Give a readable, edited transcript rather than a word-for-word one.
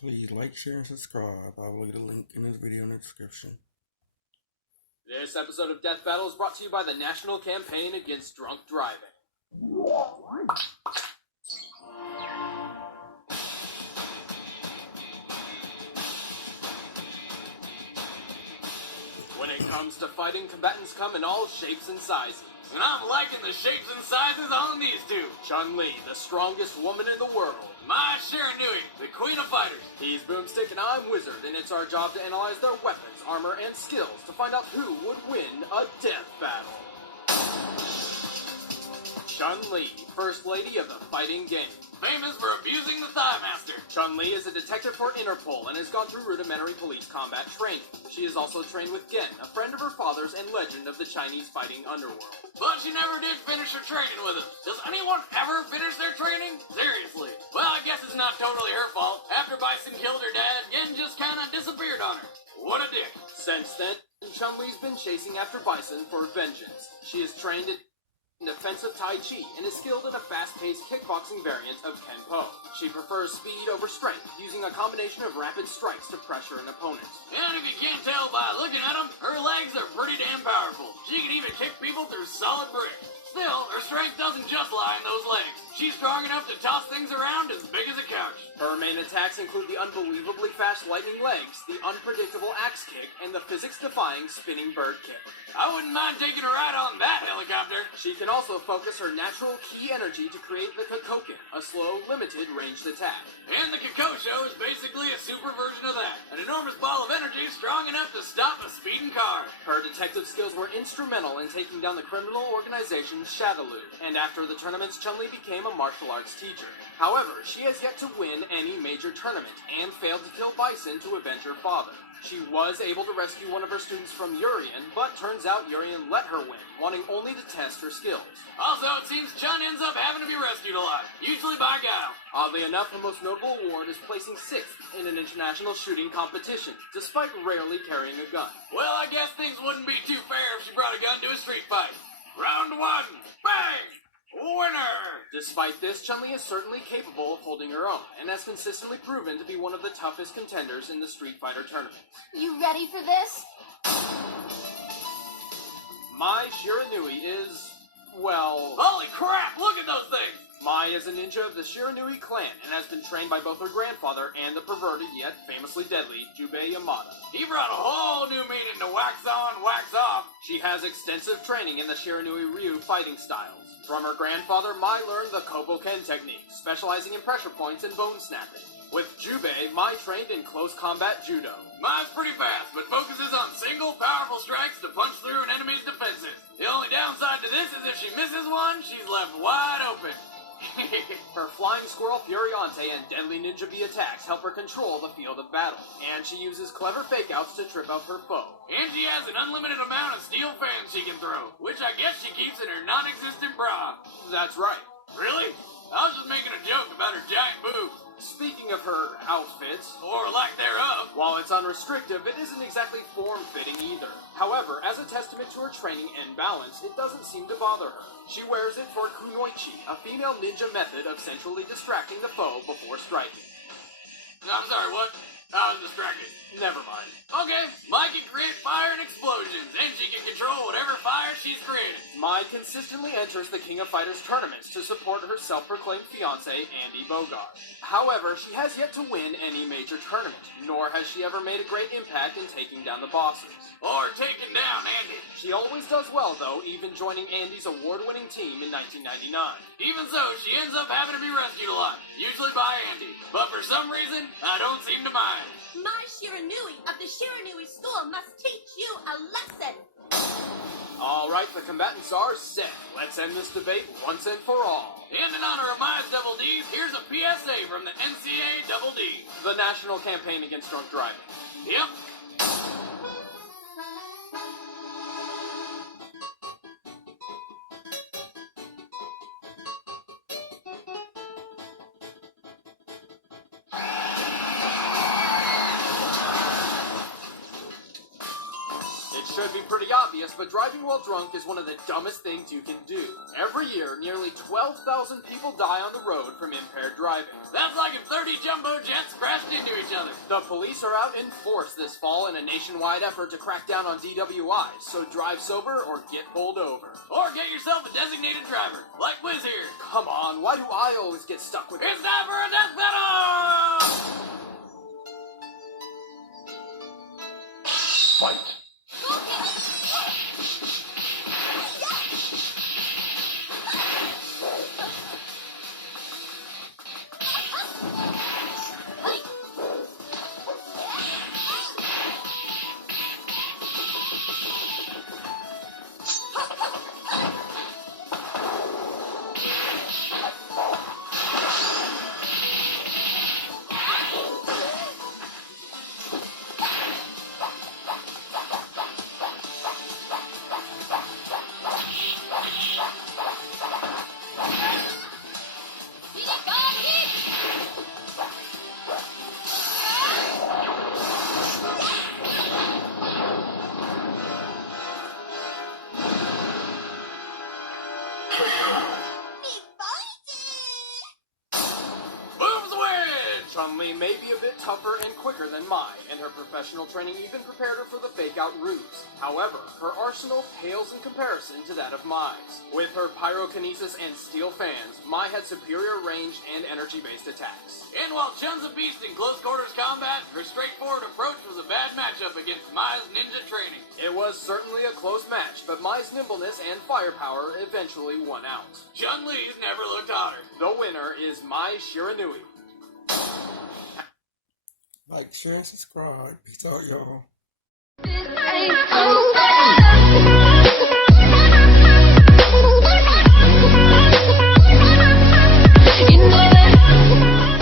Please like, share, and subscribe. I'll leave a link in this video in the description. This episode of Death Battle is brought to you by the National Campaign Against Drunk Driving. When it comes to fighting, combatants come in all shapes and sizes. And I'm liking the shapes and sizes on these two. Chun-Li, the strongest woman in the world. Mai Shiranui, the queen of fighters. He's Boomstick and I'm Wizard, and it's our job to analyze their weapons, armor, and skills to find out who would win a death battle. Chun-Li, First Lady of the fighting game. Famous for abusing the Thigh Master. Chun-Li is a detective for Interpol and has gone through rudimentary police combat training. She is also trained with Gen, a friend of her father's and legend of the Chinese fighting underworld. But she never did finish her training with him. Does anyone ever finish their training? Seriously. Well, I guess it's not totally her fault. After Bison killed her dad, Gen just kinda disappeared on her. What a dick. Since then, Chun-Li's been chasing after Bison for vengeance. She is trained in offensive Tai Chi and is skilled in a fast-paced kickboxing variant of Kenpo. She prefers speed over strength, using a combination of rapid strikes to pressure an opponent. And if you can't tell by looking at them, her legs are pretty damn powerful. She can even kick people through solid brick. Still, her strength doesn't just lie in those legs. She's strong enough to toss things around as big as a couch. Her main attacks include the unbelievably fast lightning legs, the unpredictable axe kick, and the physics-defying spinning bird kick. I wouldn't mind taking a ride on that helicopter. She can also focus her natural ki energy to create the Kokoken, a slow, limited ranged attack. And the Kokosho is basically a super version of that. An enormous ball of energy strong enough to stop a speeding car. Her detective skills were instrumental in taking down the criminal organization Shadaloo, and after the tournaments, Chun-Li became a martial arts teacher. However, she has yet to win any major tournament, and failed to kill Bison to avenge her father. She was able to rescue one of her students from Urien, but turns out Urien let her win, wanting only to test her skills. Also, it seems Chun ends up having to be rescued a lot, usually by Guile. Oddly enough, her most notable award is placing 6th in an international shooting competition, despite rarely carrying a gun. Well, I guess things wouldn't be too fair if she brought a gun to a street fight. Round 1, bang! Winner! Despite this, Chun-Li is certainly capable of holding her own, and has consistently proven to be one of the toughest contenders in the Street Fighter tournament. You ready for this? Mai Shiranui is, well... Holy crap, look at those things! Mai is a ninja of the Shiranui clan, and has been trained by both her grandfather and the perverted yet famously deadly Jubei Yamada. He brought a whole new meaning to wax on, wax off. She has extensive training in the Shiranui Ryu fighting styles. From her grandfather, Mai learned the Koboken technique, specializing in pressure points and bone snapping. With Jubei, Mai trained in close combat judo. Mai's pretty fast, but focuses on single, powerful strikes to punch through an enemy's defenses. The only downside to this is if she misses one, she's left wide open. Her flying squirrel Furiante and deadly ninja bee attacks help her control the field of battle, and she uses clever fake-outs to trip up her foe. And she has an unlimited amount of steel fans she can throw, which I guess she keeps in her non-existent bra. That's right. Really? I was just making a joke about her giant boobs. Speaking of her outfits, or lack thereof, while it's unrestrictive, it isn't exactly form-fitting either. However, as a testament to her training and balance, it doesn't seem to bother her. She wears it for kunoichi, a female ninja method of centrally distracting the foe before striking. I'm sorry, what? I was distracted. Never mind. Okay, Mai can create fire and explosions, and she can control whatever fire she's created. Mai consistently enters the King of Fighters tournaments to support her self-proclaimed fiancé, Andy Bogard. However, she has yet to win any major tournament, nor has she ever made a great impact in taking down the bosses. Or taking down Andy. She always does well, though, even joining Andy's award-winning team in 1999. Even so, she ends up having to be rescued a lot, usually by Andy. But for some reason, I don't seem to mind. Mai Shiranui of the Shiranui school must teach you a lesson. Alright, the combatants are set. Let's end this debate once and for all. And in honor of Mai's Double D's, here's a PSA from the NCAA Double D. The National Campaign Against Drunk Driving. Yep. Should be pretty obvious, but driving while drunk is one of the dumbest things you can do. Every year, nearly 12,000 people die on the road from impaired driving. driving. That's like if 30 jumbo jets crashed into each other. The police are out in force this fall in a nationwide effort to crack down on DWIs, so drive sober or get pulled over. Or get yourself a designated driver, like Wiz here. Come on, why do I always get stuck with It's time for a death battle! Fight! Chun-Li may be a bit tougher and quicker than Mai, and her professional training even prepared her for the fake-out ruse. However, her arsenal pales in comparison to that of Mai's. With her pyrokinesis and steel fans, Mai had superior range and energy-based attacks. And while Chun's a beast in close quarters combat, her straightforward approach was a bad matchup against Mai's ninja training. It was certainly a close match, but Mai's nimbleness and firepower eventually won out. Chun-Li's never looked hotter. The winner is Mai Shiranui. Like, share, and subscribe. Peace out, y'all. This ain't so